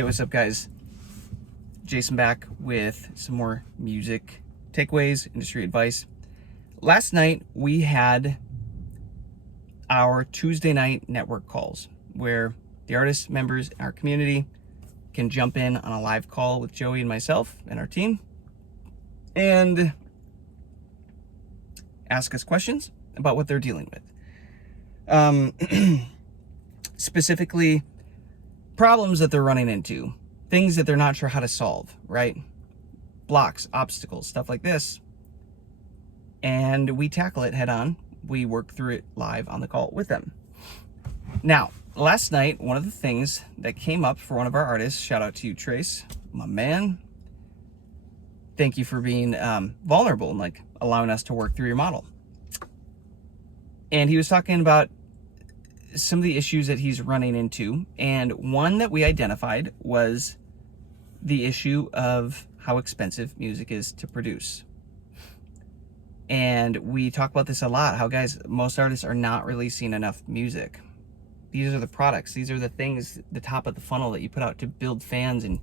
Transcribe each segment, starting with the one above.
Hey, what's up, guys? Jason back with some more music takeaways, industry advice. Last night, we had our Tuesday night network calls where the artist members in our community can jump in on a live call with Joey and myself and our team and ask us questions about what they're dealing with. Specifically, problems that they're running into, things that they're not sure how to solve, right? Blocks, obstacles, stuff like this. And we tackle it head on. We work through it live on the call with them. Now, last night, one of the things that came up for one of our artists, shout out to you, Trace, my man. Thank you for being vulnerable and like allowing us to work through your model. And he was talking about some of the issues that he's running into, and one that we identified was the issue of how expensive music is to produce. And we talk about this a lot, how guys, most artists are not releasing enough music. These are the products, these are the things, the top of the funnel that you put out to build fans and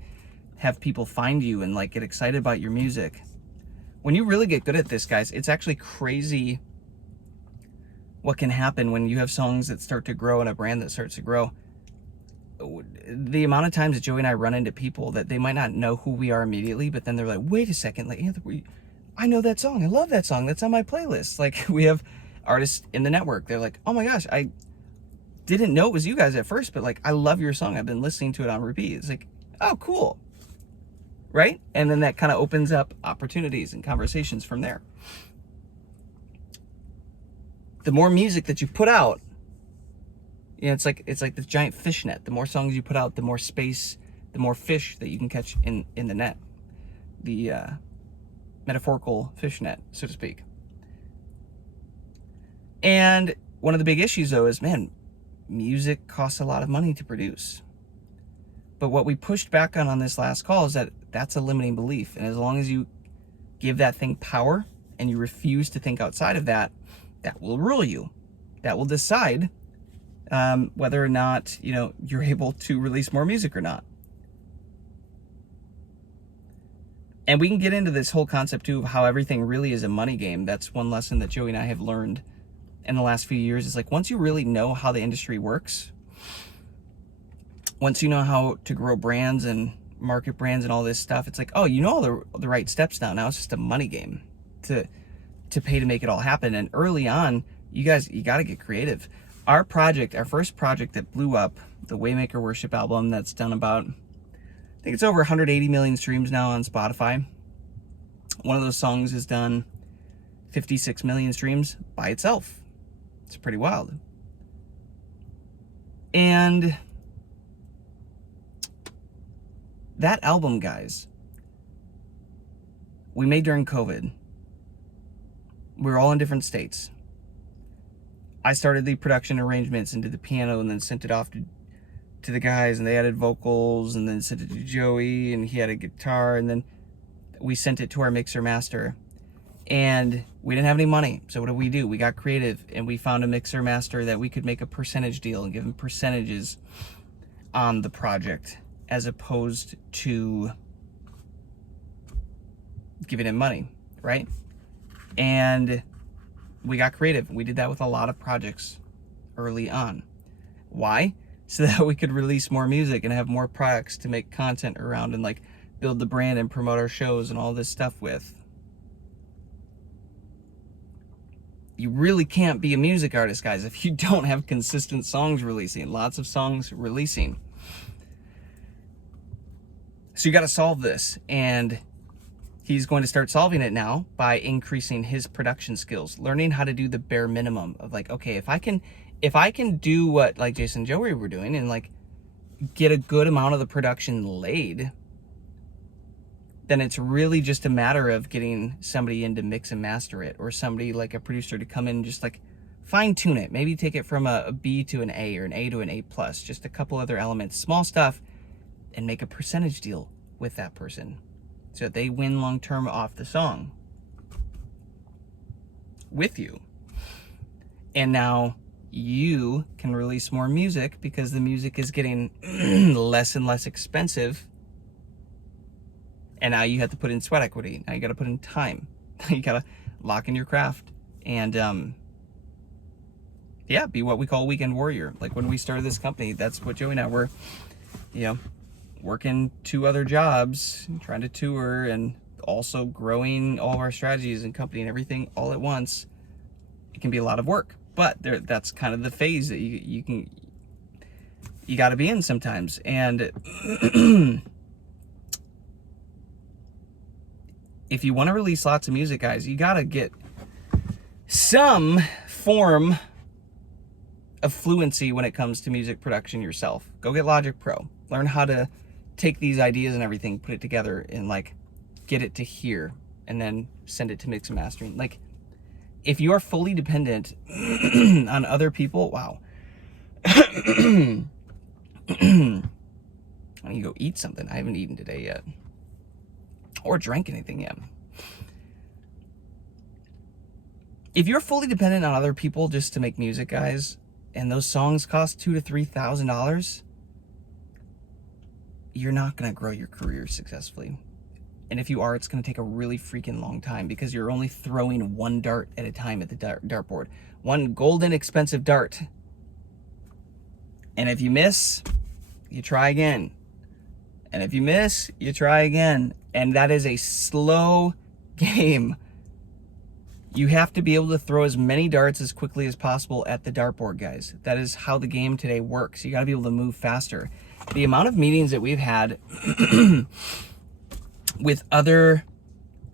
have people find you and like get excited about your music. When you really get good at this, guys, it's actually crazy what can happen when you have songs that start to grow and a brand that starts to grow. The amount of times that Joey and I run into people that they might not know who we are immediately, but then they're like, wait a second, like, Anthony, I know that song. I love that song. That's on my playlist. Like, we have artists in the network. They're like, oh my gosh, I didn't know it was you guys at first, but like, I love your song. I've been listening to it on repeat. It's like, oh, cool. Right? And then that kind of opens up opportunities and conversations from there. The more music that you put out, you know, it's like this giant fish net. The more songs you put out, the more space, the more fish that you can catch in the net. The metaphorical fish net, so to speak. And one of the big issues, though, is, man, music costs a lot of money to produce. But what we pushed back on this last call is that that's a limiting belief. And as long as you give that thing power and you refuse to think outside of that, that will rule you. That will decide whether or not, you know, you're able to release more music or not. And we can get into this whole concept too of how everything really is a money game. That's one lesson that Joey and I have learned in the last few years. Is like, once you really know how the industry works, once you know how to grow brands and market brands and all this stuff, it's like, oh, you know all the right steps now. Now it's just a money game to pay to make it all happen. And early on, you got to get creative. Our first project that blew up, the Waymaker Worship album, that's done about, I think it's over 180 million streams now on Spotify. One of those songs has done 56 million streams by itself. It's pretty wild. And that album, guys, we made during COVID. We were all in different states. I started the production arrangements and did the piano and then sent it off to the guys, and they added vocals, and then sent it to Joey, and he had a guitar, and then we sent it to our mixer master. And we didn't have any money, so what did? We got creative, and we found a mixer master that we could make a percentage deal and give him percentages on the project as opposed to giving him money, right? And we got creative. We did that with a lot of projects early on. Why? So that we could release more music and have more products to make content around and like build the brand and promote our shows and all this stuff with. You really can't be a music artist, guys, if you don't have consistent songs releasing, lots of songs releasing. So you got to solve this, and he's going to start solving it now by increasing his production skills, learning how to do the bare minimum of like, okay, if I can do what like Jason and Joey were doing and like get a good amount of the production laid, then it's really just a matter of getting somebody in to mix and master it, or somebody like a producer to come in and just like fine tune it. Maybe take it from a B to an A or an A to an A+, just a couple other elements, small stuff, and make a percentage deal with that person so that they win long-term off the song with you. And now you can release more music because the music is getting less and less expensive. And now you have to put in sweat equity. Now you got to put in time. You got to lock in your craft. And yeah, be what we call a weekend warrior. Like when we started this company, that's what Joey and I were, working 2 other jobs, trying to tour, and also growing all of our strategies and company and everything all at once. It can be a lot of work, but that's kind of the phase that you got to be in sometimes. And if you want to release lots of music, guys, you got to get some form of fluency when it comes to music production yourself. Go get Logic Pro. Learn how to take these ideas and everything, put it together, and like get it to here, and then send it to mix and mastering. Like, if you are fully dependent on other people, wow. I need to go eat something. I haven't eaten today yet, or drank anything yet. If you're fully dependent on other people just to make music, guys, and those songs cost $2,000 to $3,000, you're not going to grow your career successfully. And if you are, it's going to take a really freaking long time, because you're only throwing one dart at a time at the dartboard. One golden expensive dart. And if you miss, you try again. And if you miss, you try again. And that is a slow game. You have to be able to throw as many darts as quickly as possible at the dartboard, guys. That is how the game today works. You got to be able to move faster. The amount of meetings that we've had with other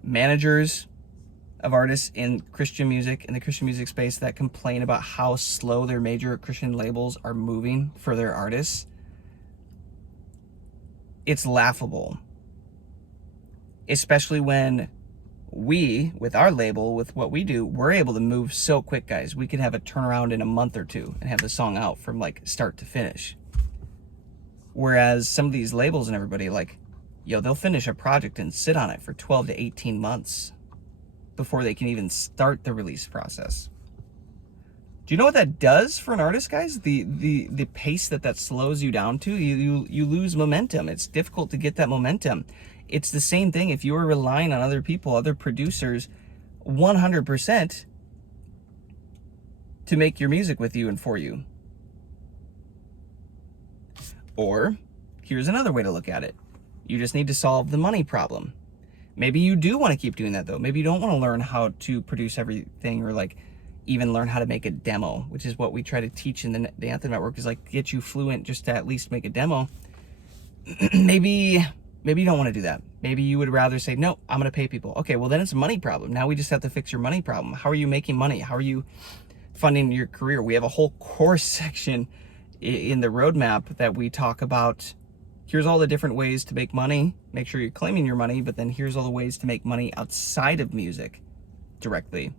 managers of artists in Christian music, in the Christian music space, that complain about how slow their major Christian labels are moving for their artists, it's laughable. Especially when we, with our label, with what we do, we're able to move so quick, guys. We can have a turnaround in a month or 2 and have the song out from like start to finish. Whereas some of these labels and everybody, like, they'll finish a project and sit on it for 12 to 18 months before they can even start the release process. Do you know what that does for an artist, guys? The pace that slows you down to, you lose momentum. It's difficult to get that momentum. It's the same thing if you were relying on other people, other producers, 100% to make your music with you and for you. Or, here's another way to look at it. You just need to solve the money problem. Maybe you do want to keep doing that, though. Maybe you don't want to learn how to produce everything, or like even learn how to make a demo, which is what we try to teach in the Anthem Network, is like get you fluent just to at least make a demo. Maybe you don't want to do that. Maybe you would rather say, no, I'm going to pay people. Okay, well then it's a money problem. Now we just have to fix your money problem. How are you making money? How are you funding your career? We have a whole course section in the roadmap that we talk about. Here's all the different ways to make money. Make sure you're claiming your money, but then here's all the ways to make money outside of music directly,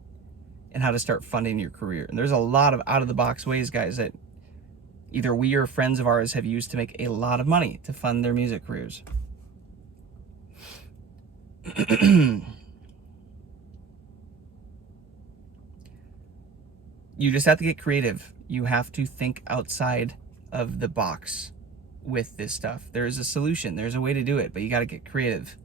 and how to start funding your career. And there's a lot of out-of-the-box ways, guys, that either we or friends of ours have used to make a lot of money to fund their music careers. You just have to get creative. You have to think outside of the box with this stuff. There's a solution. There's a way to do it, but you got to get creative.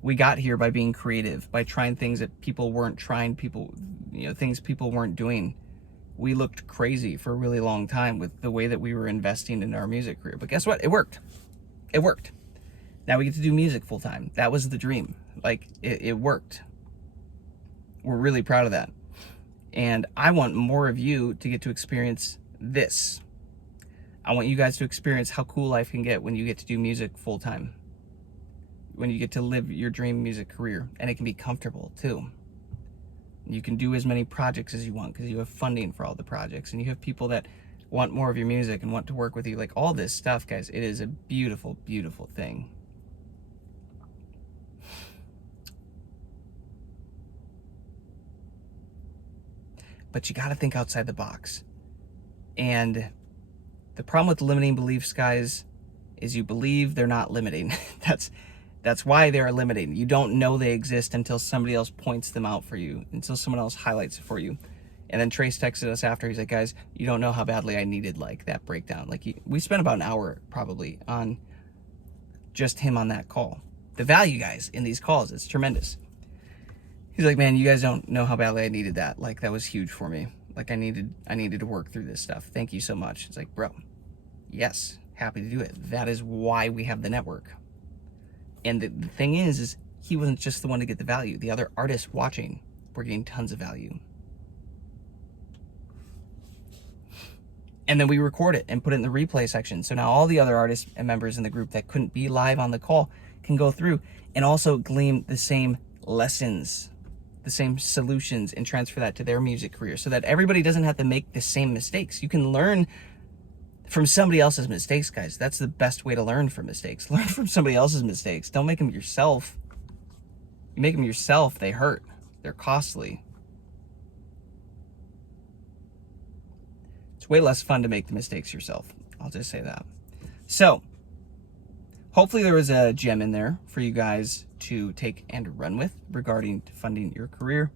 We got here by being creative, by trying things that people weren't trying, things people weren't doing. We looked crazy for a really long time with the way that we were investing in our music career. But guess what? It worked. It worked. Now we get to do music full time. That was the dream. Like, it worked. We're really proud of that. And I want more of you to get to experience this. I want you guys to experience how cool life can get when you get to do music full time. When you get to live your dream music career. And it can be comfortable too. You can do as many projects as you want because you have funding for all the projects. And you have people that want more of your music and want to work with you. Like, all this stuff, guys, it is a beautiful, beautiful thing. But you got to think outside the box. And the problem with limiting beliefs, guys, is you believe they're not limiting. That's why they're limiting. You don't know they exist until somebody else points them out for you, until someone else highlights it for you. And then Trace texted us after. He's like, guys, you don't know how badly I needed like that breakdown. Like we spent about an hour probably on just him on that call. The value, guys, in these calls, it's tremendous. He's like, man, you guys don't know how badly I needed that. Like that was huge for me. Like I needed to work through this stuff. Thank you so much. It's like, bro, yes, happy to do it. That is why we have the network. And the thing is he wasn't just the one to get the value. The other artists watching were getting tons of value. And then we record it and put it in the replay section. So now all the other artists and members in the group that couldn't be live on the call can go through and also glean the same lessons, the same solutions, and transfer that to their music career so that everybody doesn't have to make the same mistakes. You can learn from somebody else's mistakes, guys. That's the best way to learn from mistakes. Learn from somebody else's mistakes. Don't make them yourself. You make them yourself, they hurt. They're costly. It's way less fun to make the mistakes yourself. I'll just say that. So, hopefully there was a gem in there for you guys to take and run with regarding funding your career.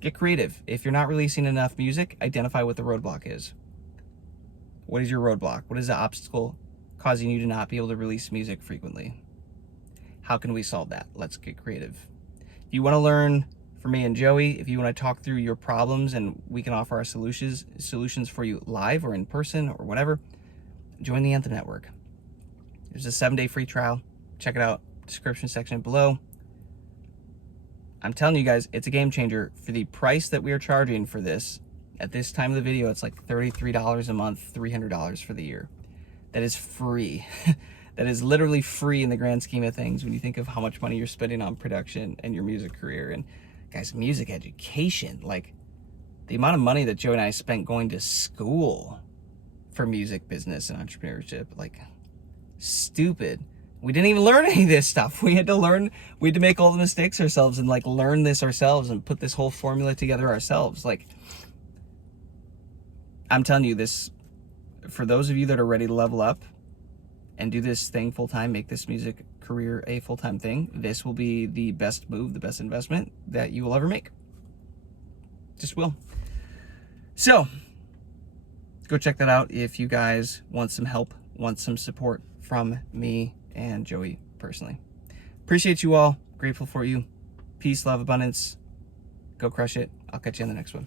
Get creative. If you're not releasing enough music, identify what the roadblock is. What is your roadblock? What is the obstacle causing you to not be able to release music frequently? How can we solve that? Let's get creative. If you want to learn from me and Joey, if you want to talk through your problems and we can offer our solutions for you live or in person or whatever, join the Anthem Network. There's a 7-day free trial. Check it out. Description section below. I'm telling you guys, it's a game changer. For the price that we are charging for this, at this time of the video, it's like $33 a month, $300 for the year. That is free. That is literally free in the grand scheme of things when you think of how much money you're spending on production and your music career. And guys, music education, like the amount of money that Joe and I spent going to school for music business and entrepreneurship, like stupid. We didn't even learn any of this stuff. We had to make all the mistakes ourselves and like learn this ourselves and put this whole formula together ourselves. Like, I'm telling you this, for those of you that are ready to level up and do this thing full-time, make this music career a full-time thing, this will be the best move, the best investment that you will ever make. Just will. So, go check that out if you guys want some help, want some support from me and Joey personally. Appreciate you all. Grateful for you. Peace, love, abundance. Go crush it. I'll catch you on the next one.